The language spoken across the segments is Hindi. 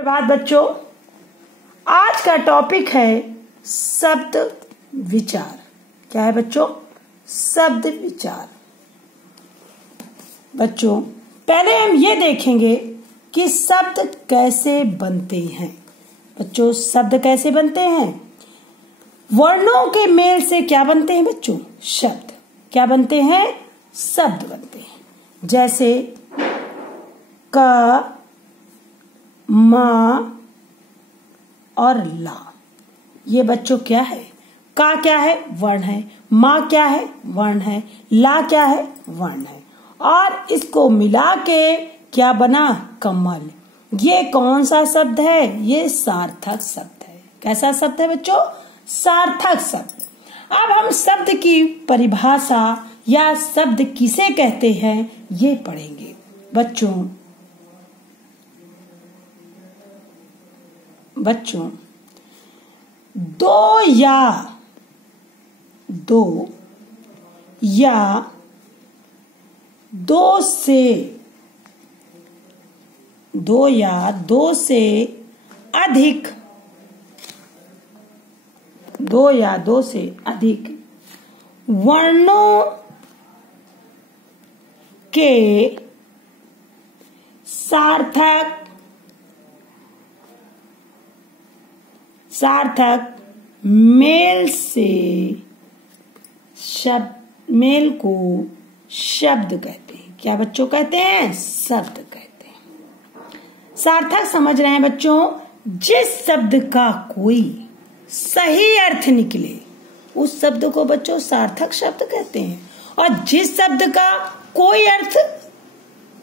धन्यवाद बच्चों। आज का टॉपिक है शब्द विचार। क्या है बच्चों? शब्द विचार। बच्चों पहले हम ये देखेंगे कि शब्द कैसे बनते हैं। बच्चों शब्द कैसे बनते हैं? वर्णों के मेल से क्या बनते हैं बच्चों? शब्द। क्या बनते हैं? शब्द बनते हैं। जैसे क, म और ला। ये बच्चों क्या है? का क्या है? वर्ण है। माँ क्या है? वर्ण है। ला क्या है? वर्ण है। और इसको मिला के क्या बना? कमल। ये कौन सा शब्द है? ये सार्थक शब्द है। कैसा शब्द है बच्चों? सार्थक शब्द। अब हम शब्द की परिभाषा या शब्द किसे कहते हैं ये पढ़ेंगे। बच्चों दो या दो से अधिक वर्णों के सार्थक मेल को शब्द कहते हैं। क्या बच्चों कहते हैं? शब्द कहते हैं। सार्थक समझ रहे हैं बच्चों? जिस शब्द का कोई सही अर्थ निकले उस शब्द को बच्चों सार्थक शब्द कहते हैं, और जिस शब्द का कोई अर्थ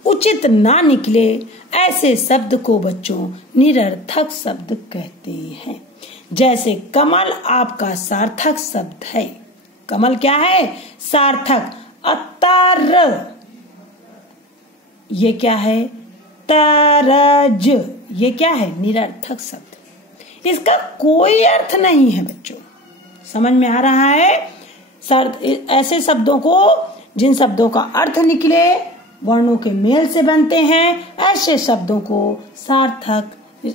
उचित ना निकले ऐसे शब्द को बच्चों निरर्थक शब्द कहते हैं। जैसे कमल आपका सार्थक शब्द है। कमल क्या है? सार्थक। अतर ये क्या है? तरज ये क्या है? निरर्थक शब्द। इसका कोई अर्थ नहीं है बच्चों। समझ में आ रहा है? ऐसे शब्दों को, जिन शब्दों का अर्थ निकले वर्णों के मेल से बनते हैं, ऐसे शब्दों को सार्थक,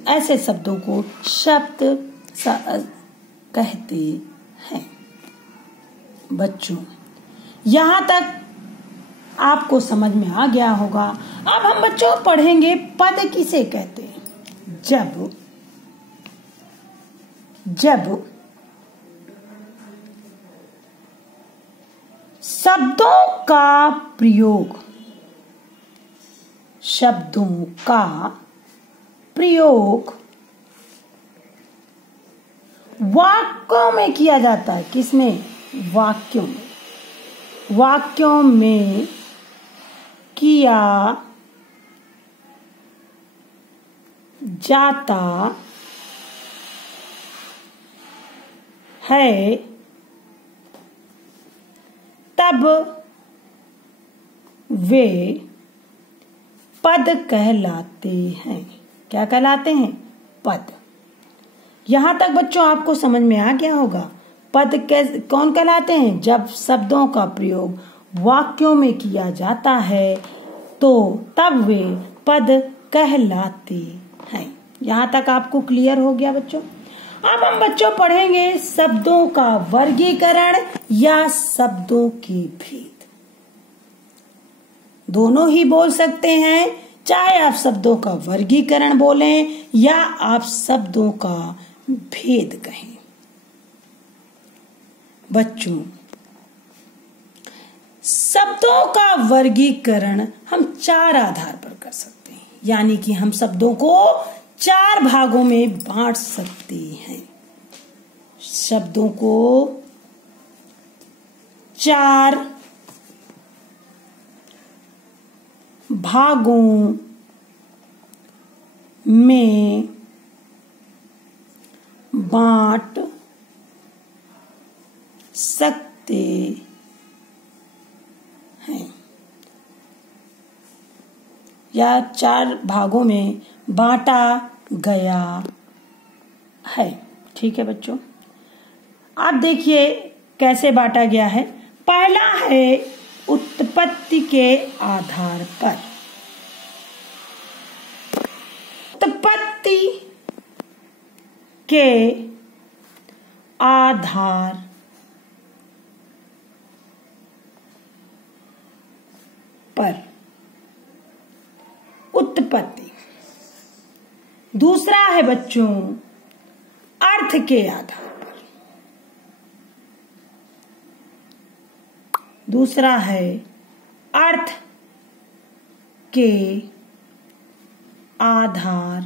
ऐसे शब्दों को शब्द कहते हैं। बच्चों यहाँ तक आपको समझ में आ गया होगा। अब हम बच्चों पढ़ेंगे पद किसे कहते हैं। जब शब्दों का प्रयोग वाक्यों में किया जाता है। किसमें? वाक्यों में किया जाता है तब वे पद कहलाते हैं। क्या कहलाते हैं? पद। यहां तक बच्चों आपको समझ में आ गया होगा। पद कौन कहलाते हैं? जब शब्दों का प्रयोग वाक्यों में किया जाता है तो तब वे पद कहलाते हैं। यहां तक आपको क्लियर हो गया बच्चों। अब हम बच्चों पढ़ेंगे शब्दों का वर्गीकरण या शब्दों के भेद। दोनों ही बोल सकते हैं, चाहे आप शब्दों का वर्गीकरण बोलें या आप शब्दों का भेद कहें। बच्चों शब्दों का वर्गीकरण हम 4 आधार पर कर सकते हैं, यानी कि हम शब्दों को 4 भागों में बांट सकते हैं। शब्दों को 4 भागों में बांट सकते हैं, या 4 भागों में बांटा गया है। ठीक है बच्चों, आप देखिए कैसे बांटा गया है। पहला है उत्पत्ति के आधार पर। उत्पत्ति के आधार पर उत्पत्ति। दूसरा है बच्चों अर्थ के आधार पर। दूसरा है अर्थ के आधार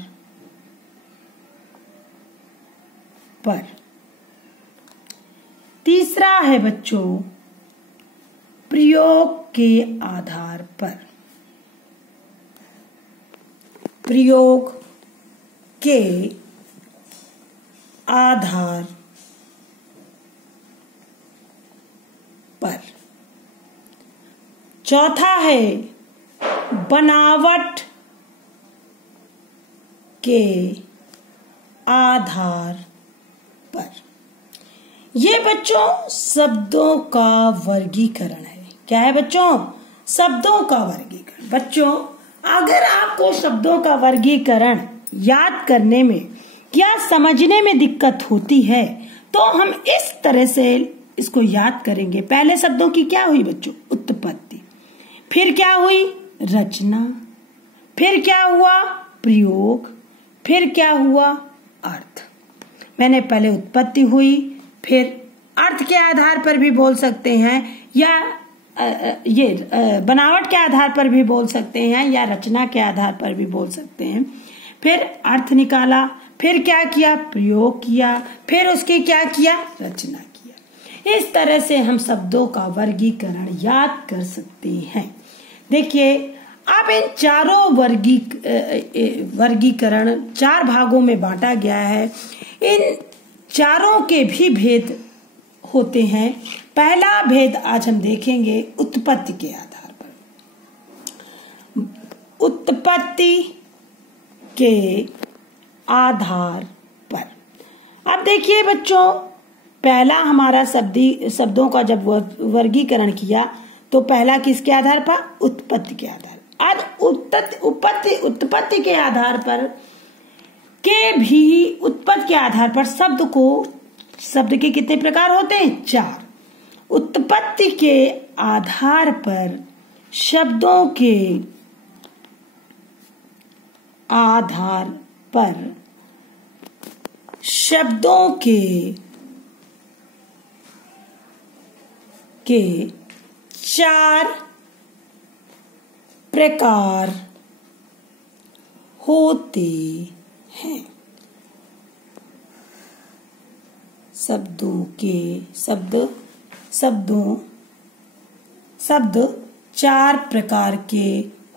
पर। तीसरा है बच्चों प्रयोग के आधार पर। प्रयोग के आधार पर। चौथा है बनावट के आधार पर। ये बच्चों शब्दों का वर्गीकरण है। क्या है बच्चों? शब्दों का वर्गीकरण। बच्चों अगर आपको शब्दों का वर्गीकरण याद करने में या समझने में दिक्कत होती है तो हम इस तरह से इसको याद करेंगे। पहले शब्दों की क्या हुई बच्चों? उत्पत्ति। फिर क्या हुई? रचना। फिर क्या हुआ? प्रयोग। फिर क्या हुआ? अर्थ। मैंने पहले उत्पत्ति हुई, फिर अर्थ के आधार पर भी बोल सकते हैं या ये बनावट के आधार पर भी बोल सकते हैं या रचना के आधार पर भी बोल सकते हैं। फिर अर्थ निकाला, फिर क्या किया? प्रयोग किया, फिर उसके क्या किया? रचना किया। इस तरह से हम शब्दों का वर्गीकरण याद कर सकते हैं। देखिए अब इन चारों वर्गीकरण 4 भागों में बांटा गया है। इन चारों के भी भेद होते हैं। पहला भेद आज हम देखेंगे उत्पत्ति के आधार पर। उत्पत्ति के आधार पर। अब देखिए बच्चों पहला हमारा शब्दों का जब वर्गीकरण किया तो पहला किसके आधार पर? उत्पत्ति के आधार। आज उत्पत्ति के आधार पर उत्पत्ति के आधार पर शब्द के कितने प्रकार होते हैं? 4। उत्पत्ति के आधार पर शब्दों के आधार पर शब्दों के 4 प्रकार होते हैं। शब्द 4 प्रकार के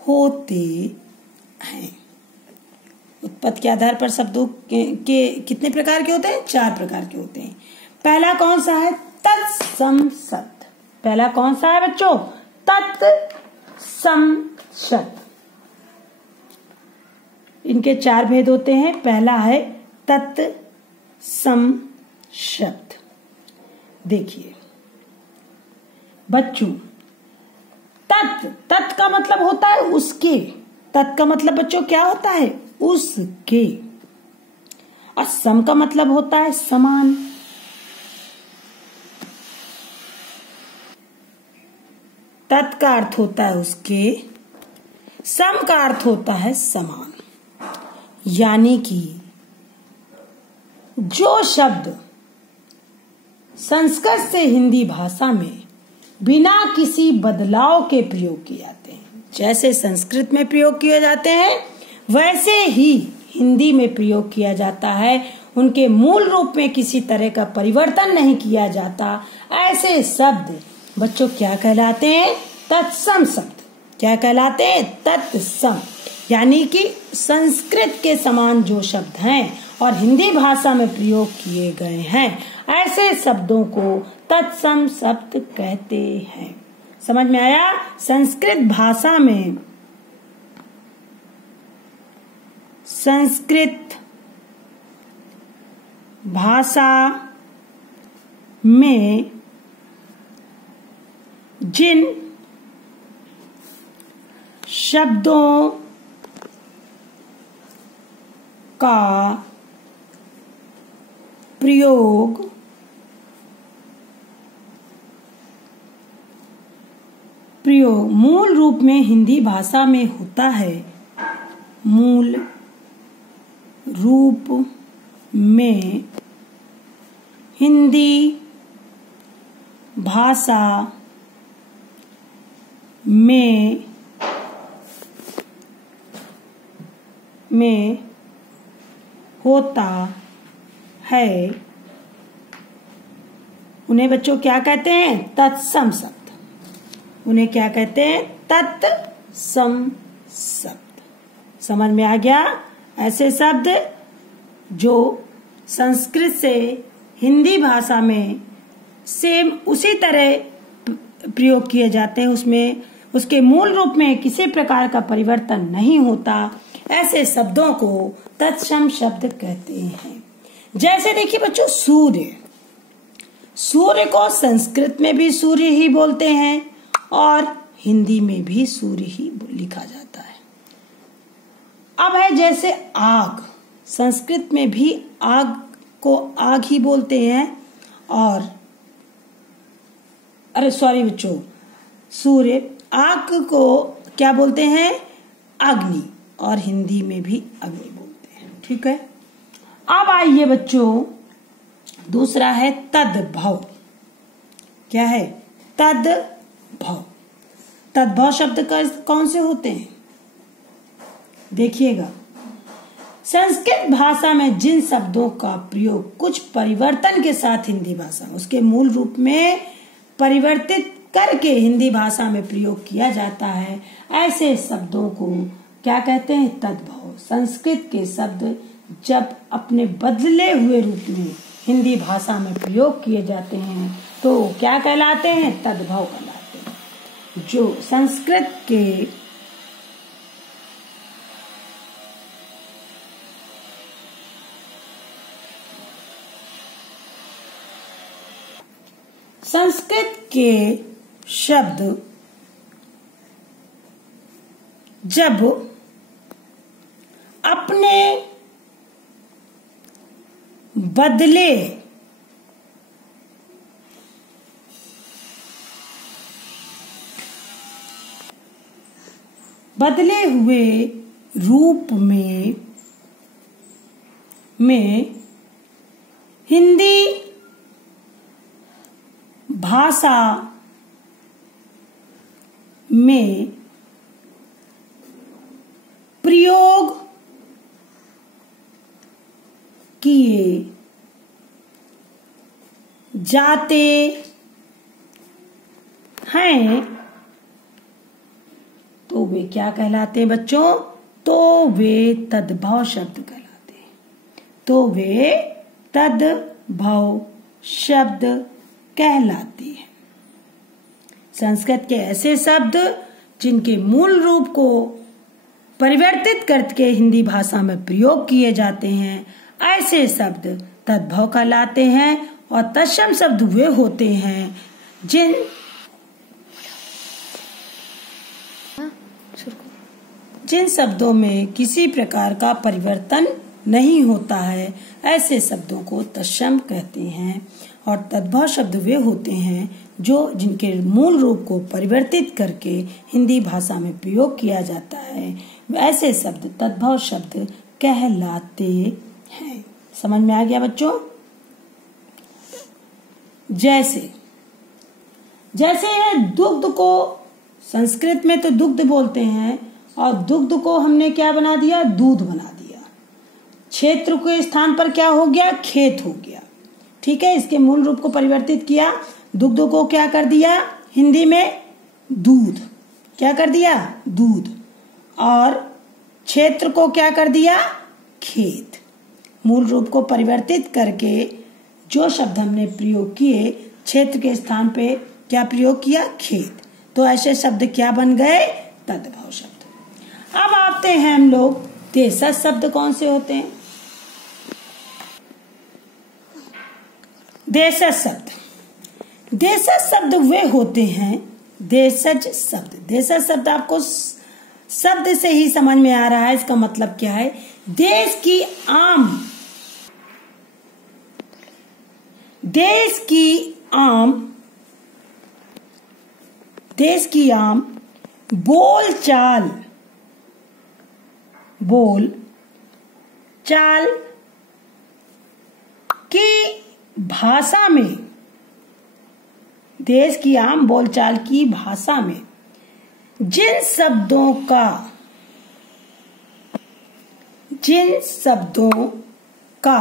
होते हैं। उत्पत्ति के आधार पर शब्दों के कितने प्रकार के होते हैं? 4 प्रकार के होते हैं। पहला कौन सा है? तत्सम शब्द। पहला कौन सा है बच्चों? तत्सम शब्द। इनके 4 भेद होते हैं। पहला है तत्सम शब्द। देखिए बच्चों तत् का मतलब होता है उसके। तत् का मतलब बच्चों क्या होता है? उसके। और सम का मतलब होता है समान। तत् का अर्थ होता है उसके, सम का अर्थ होता है समान। यानी कि जो शब्द संस्कृत से हिंदी भाषा में बिना किसी बदलाव के प्रयोग किए जाते हैं, जैसे संस्कृत में प्रयोग किए जाते हैं वैसे ही हिंदी में प्रयोग किया जाता है। उनके मूल रूप में किसी तरह का परिवर्तन नहीं किया जाता। ऐसे शब्द बच्चों क्या कहलाते हैं? तत्सम शब्द। क्या कहलाते हैं? तत्सम। यानी कि संस्कृत के समान जो शब्द हैं और हिंदी भाषा में प्रयोग किए गए हैं ऐसे शब्दों को तत्सम शब्द कहते हैं। समझ में आया? संस्कृत भाषा में जिन शब्दों का प्रयोग मूल रूप में हिंदी भाषा में होता है। मूल रूप में हिंदी भाषा में होता है, उन्हें बच्चों क्या कहते हैं? तत्सम शब्द। उन्हें क्या कहते हैं? तत्सम शब्द। समझ में आ गया? ऐसे शब्द जो संस्कृत से हिंदी भाषा में सेम उसी तरह प्रयोग किए जाते हैं, उसमें उसके मूल रूप में किसी प्रकार का परिवर्तन नहीं होता, ऐसे शब्दों को तत्सम शब्द कहते हैं। जैसे देखिए बच्चों, सूर्य। सूर्य को संस्कृत में भी सूर्य ही बोलते हैं और हिंदी में भी सूर्य ही लिखा जाता है। अब है जैसे आग। संस्कृत में भी आग को आग ही बोलते हैं और बच्चों, सूर्य आग को क्या बोलते हैं? अग्नि, और हिंदी में भी अग्नि बोलते हैं। ठीक है। अब आइए बच्चों, दूसरा है तद्भव। क्या है? तद्भव। तद्भव शब्द कौन से होते हैं? देखिएगा, संस्कृत भाषा में जिन शब्दों का प्रयोग कुछ परिवर्तन के साथ हिंदी भाषा में उसके मूल रूप में परिवर्तित करके हिंदी भाषा में प्रयोग किया जाता है, ऐसे शब्दों को क्या कहते हैं? तद्भव। संस्कृत के शब्द जब अपने बदले हुए रूप में हिंदी भाषा में प्रयोग किए जाते हैं तो क्या कहलाते हैं? तद्भव कहलाते हैं। जो संस्कृत के शब्द जब अपने बदले हुए रूप में हिंदी भाषा में प्रयोग किए जाते हैं तो वे क्या कहलाते हैं बच्चों? तो वे तद्भव शब्द कहलाते हैं। तो वे तद्भव शब्द कहलाते हैं। संस्कृत के ऐसे शब्द जिनके मूल रूप को परिवर्तित करके हिंदी भाषा में प्रयोग किए जाते हैं, ऐसे शब्द तद्भव कहलाते हैं। और तत्सम शब्द वे होते हैं जिन शब्दों में किसी प्रकार का परिवर्तन नहीं होता है, ऐसे शब्दों को तत्सम कहते हैं। और तद्भव शब्द वे होते हैं जिनके मूल रूप को परिवर्तित करके हिंदी भाषा में प्रयोग किया जाता है, ऐसे शब्द तद्भव शब्द कहलाते हैं। समझ में आ गया बच्चों? जैसे है दुग्ध को संस्कृत में तो दुग्ध बोलते हैं और दुग्ध को हमने क्या बना दिया? दूध बना दिया। क्षेत्र के स्थान पर क्या हो गया? खेत हो गया। ठीक है। इसके मूल रूप को परिवर्तित किया। दुग्ध को क्या कर दिया? हिंदी में दूध। क्या कर दिया? दूध। और क्षेत्र को क्या कर दिया? खेत। मूल रूप को परिवर्तित करके जो शब्द हमने प्रयोग किए, क्षेत्र के स्थान पे क्या प्रयोग किया? खेत। तो ऐसे शब्द क्या बन गए? तद्भव शब्द। अब आते हैं हम लोग, देशज शब्द कौन से होते हैं? देशज शब्द वे होते हैं, देशज शब्द आपको शब्द से ही समझ में आ रहा है। इसका मतलब क्या है? देश की आम देश की आम बोल चाल की भाषा में, देश की आम बोलचाल की भाषा में जिन शब्दों का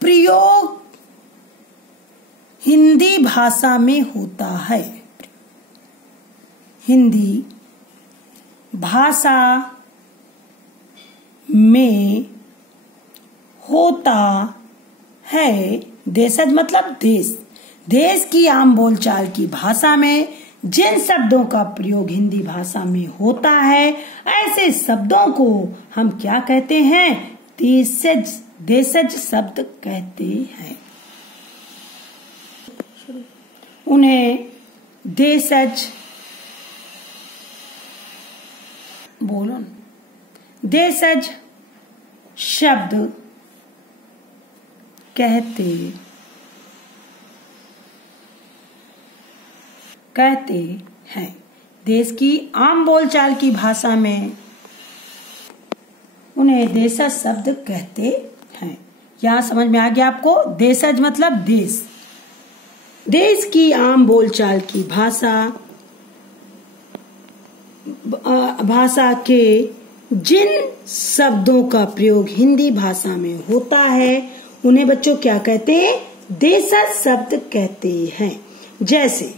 प्रयोग हिंदी भाषा में होता है, हिंदी भाषा में होता है। देशज मतलब देश की आम बोलचाल की भाषा में जिन शब्दों का प्रयोग हिंदी भाषा में होता है, ऐसे शब्दों को हम क्या कहते हैं? देशज शब्द कहते हैं। उन्हें देशज शब्द कहते हैं। देश की आम बोलचाल की भाषा में उन्हें देशज शब्द कहते हैं। यहाँ समझ में आ गया आपको? देशज मतलब देश की आम बोलचाल की भाषा के जिन शब्दों का प्रयोग हिंदी भाषा में होता है, उन्हें बच्चों क्या कहते हैं? देशज शब्द कहते हैं। जैसे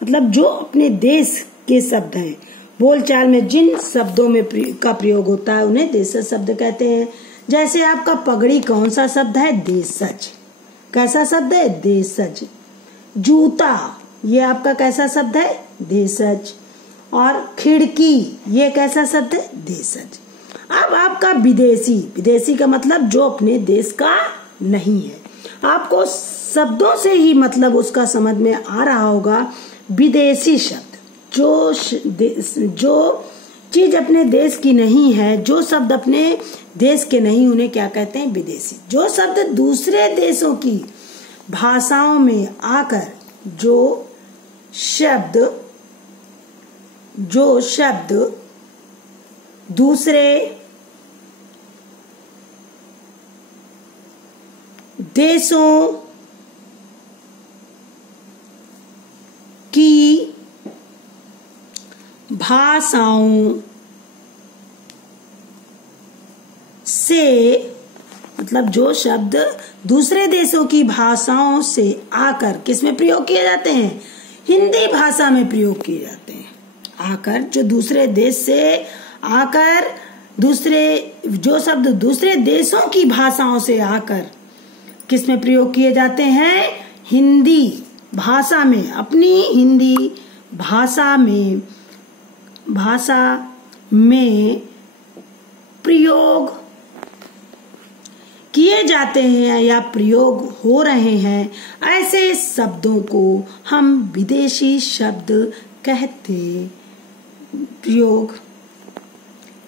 मतलब जो अपने देश के शब्द हैं, बोलचाल में जिन शब्दों में का प्रयोग होता है, उन्हें देशज शब्द कहते हैं। जैसे आपका पगड़ी कौन सा शब्द है? देशज। कैसा शब्द है? देशज। जूता ये आपका कैसा शब्द है? देशज। और खिड़की ये कैसा शब्द है? देशज। अब आपका विदेशी का मतलब जो अपने देश का नहीं है। आपको शब्दों से ही मतलब उसका समझ में आ रहा होगा। विदेशी शब्द जो चीज अपने देश की नहीं है, जो शब्द अपने देश के नहीं, उन्हें क्या कहते हैं? विदेशी। जो शब्द दूसरे देशों की भाषाओं में आकर जो शब्द दूसरे देशों की भाषाओं से, मतलब जो शब्द दूसरे देशों की भाषाओं से आकर किसमें प्रयोग किए जाते हैं? हिंदी भाषा में प्रयोग किए जाते हैं। आकर जो दूसरे देश से आकर जो शब्द दूसरे देशों की भाषाओं से आकर किसमें प्रयोग किए जाते हैं? हिंदी भाषा में, अपनी हिंदी भाषा में प्रयोग किए जाते हैं या प्रयोग हो रहे हैं, ऐसे शब्दों को हम विदेशी शब्द कहते, प्रयोग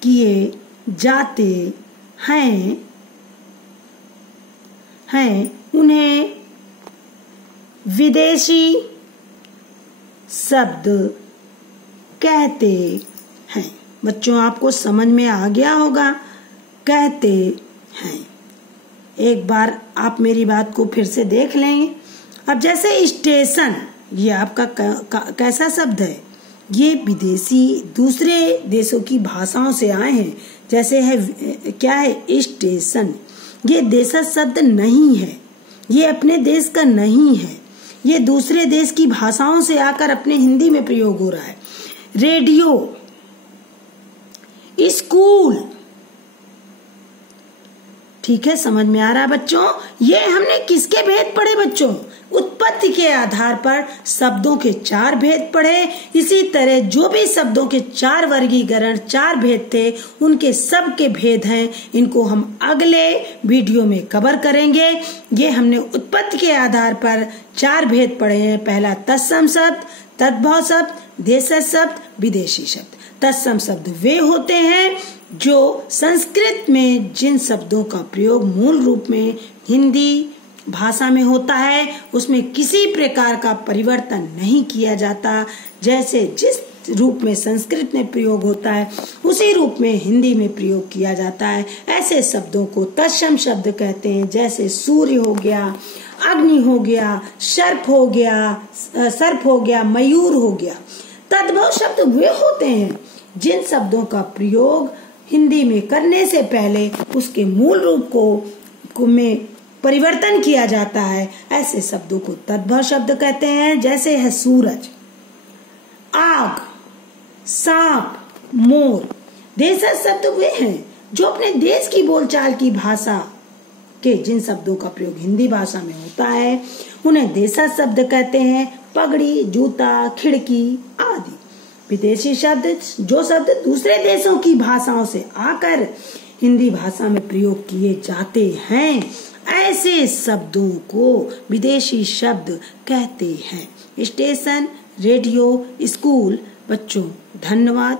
किए जाते हैं उन्हें विदेशी शब्द कहते हैं। बच्चों आपको समझ में आ गया होगा? कहते हैं। एक बार आप मेरी बात को फिर से देख लेंगे। अब जैसे स्टेशन, ये आपका कैसा शब्द है? ये विदेशी दूसरे देशों की भाषाओं से आए हैं। जैसे है क्या है? स्टेशन। ये देशज शब्द नहीं है, ये अपने देश का नहीं है, ये दूसरे देश की भाषाओं से आकर अपने हिंदी में प्रयोग हो रहा है। रेडियो, स्कूल, ठीक है, समझ में आ रहा है बच्चों? ये हमने किसके भेद पढ़े बच्चों? उत्पत्ति के आधार पर शब्दों के 4 भेद पढ़े। इसी तरह जो भी शब्दों के 4 वर्गीकरण, 4 भेद थे, उनके सब के भेद हैं। इनको हम अगले वीडियो में कवर करेंगे। ये हमने उत्पत्ति के आधार पर 4 भेद पढ़े हैं। पहला तत्सम शब्द, तद्भव शब्द, देशज शब्द, विदेशी शब्द। तत्सम शब्द वे होते हैं जो संस्कृत में जिन शब्दों का प्रयोग मूल रूप में हिंदी भाषा में होता है उसमें किसी प्रकार का परिवर्तन नहीं किया जाता। जैसे जिस रूप में संस्कृत में प्रयोग होता है उसी रूप में हिंदी में प्रयोग किया जाता है। ऐसे शब्दों को तत्सम शब्द कहते हैं। जैसे सूर्य हो गया, अग्नि हो गया, सर्प हो गया, मयूर हो गया। तद्भव शब्द वे होते हैं जिन शब्दों का प्रयोग हिंदी में करने से पहले उसके मूल रूप को में परिवर्तन किया जाता है। ऐसे शब्दों को तद्भव शब्द कहते हैं। जैसे है सूरज, आग, सांप, मोर। देशज शब्द वे हैं जो अपने देश की बोलचाल की भाषा के जिन शब्दों का प्रयोग हिंदी भाषा में होता है उन्हें देशज शब्द कहते हैं। पगड़ी, जूता, खिड़की आदि। विदेशी शब्द जो शब्द दूसरे देशों की भाषाओं से आकर हिंदी भाषा में प्रयोग किए जाते हैं ऐसे शब्दों को विदेशी शब्द कहते हैं। Station, radio, school. बच्चों धन्यवाद।